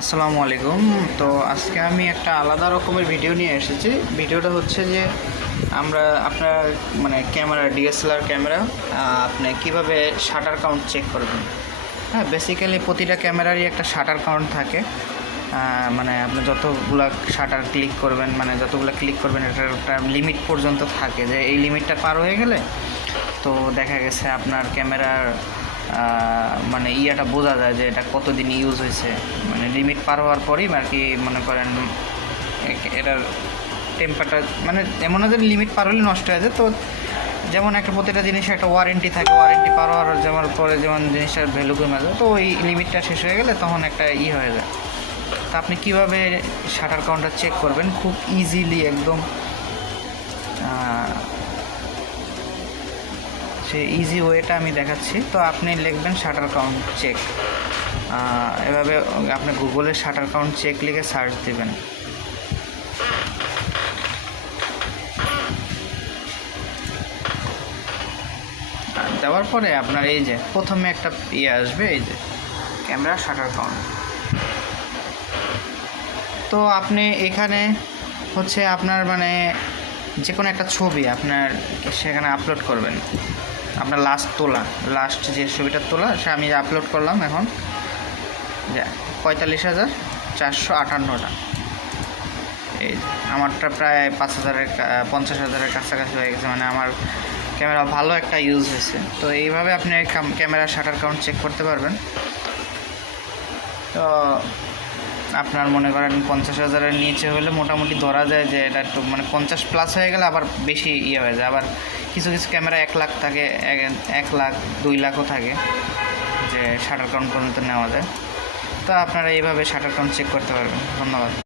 আসসালামু আলাইকুম। তো আজকে আমি একটা আলাদা রকমের ভিডিও নিয়ে এসেছি। ভিডিওটা হচ্ছে যে আপনার ক্যামেরা, ডিএসএলআর ক্যামেরা, আপনি কিভাবে শাটার কাউন্ট চেক করবেন। হ্যাঁ, বেসিক্যালি প্রতিটা ক্যামেরারই একটা শাটার কাউন্ট থাকে। আপনি যতগুলো শাটার ক্লিক করবেন, যতগুলো ক্লিক করবেন, এটার একটা লিমিট পর্যন্ত থাকে, যে এই লিমিটটা পার হয়ে গেলে তো দেখা গেছে আপনার ক্যামেরার ইয়াটা বোঝা যায় যে এটা কতদিন ইউজ হয়েছে। লিমিট পার হওয়ার পরেই আর কি মনে করেন এটার টেম্পারটা এমন না যে লিমিট পার হলে নষ্ট হয়ে যায়। তো যেমন একটা প্রতিটা জিনিসের একটা ওয়ারেন্টি থাকে, ওয়ারেন্টি পার হওয়ার পরে যেমন জিনিসটার ভ্যালু কমে যায়, তো ওই লিমিটটা শেষ হয়ে গেলে তখন একটা হয়ে যায়। তো আপনি কীভাবে শাটার কাউন্টার চেক করবেন খুব ইজিলি, একদম সেই ইজি ওয়েটা আমি দেখাচ্ছি। তো আপনি লিখবেন শাটার কাউন্ট চেক, এভাবে আপনি গুগলে শাটার কাউন্ট চেক লিখে সার্চ দেবেন। দেওয়ার পরে আপনার এই যে প্রথমে একটা আসবে, এই যে ক্যামেরা শাটার কাউন্ট। তো আপনি এখানে হচ্ছে আপনার যে কোনো একটা ছবি আপনার সেখানে আপলোড করবেন। আপনার লাস্ট যে ছবিটা তোলা সে আমি আপলোড করলাম এখন, যে 45,458টা। এই আমারটা প্রায় 50,000-এর কাছাকাছি হয়ে গেছে। আমার ক্যামেরা ভালো একটা ইউজ হয়েছে। তো এইভাবে আপনি ক্যামেরার শাটার কাউন্ট চেক করতে পারবেন। তো আপনার মনে করেন 50,000-এর নিচে হলে মোটামুটি ধরা যায় যে এটা একটু 50+ হয়ে গেলে আবার বেশি হয়ে যায়। আবার কিছু কিছু ক্যামেরা 1 লাখ থাকে, 1 লাখ 2 লাখও থাকে, যে শাটার কাউন্ট পর্যন্ত নেওয়া যায়। তো আপনারা এইভাবে শাটার কাউন্ট চেক করতে পারবেন। ধন্যবাদ।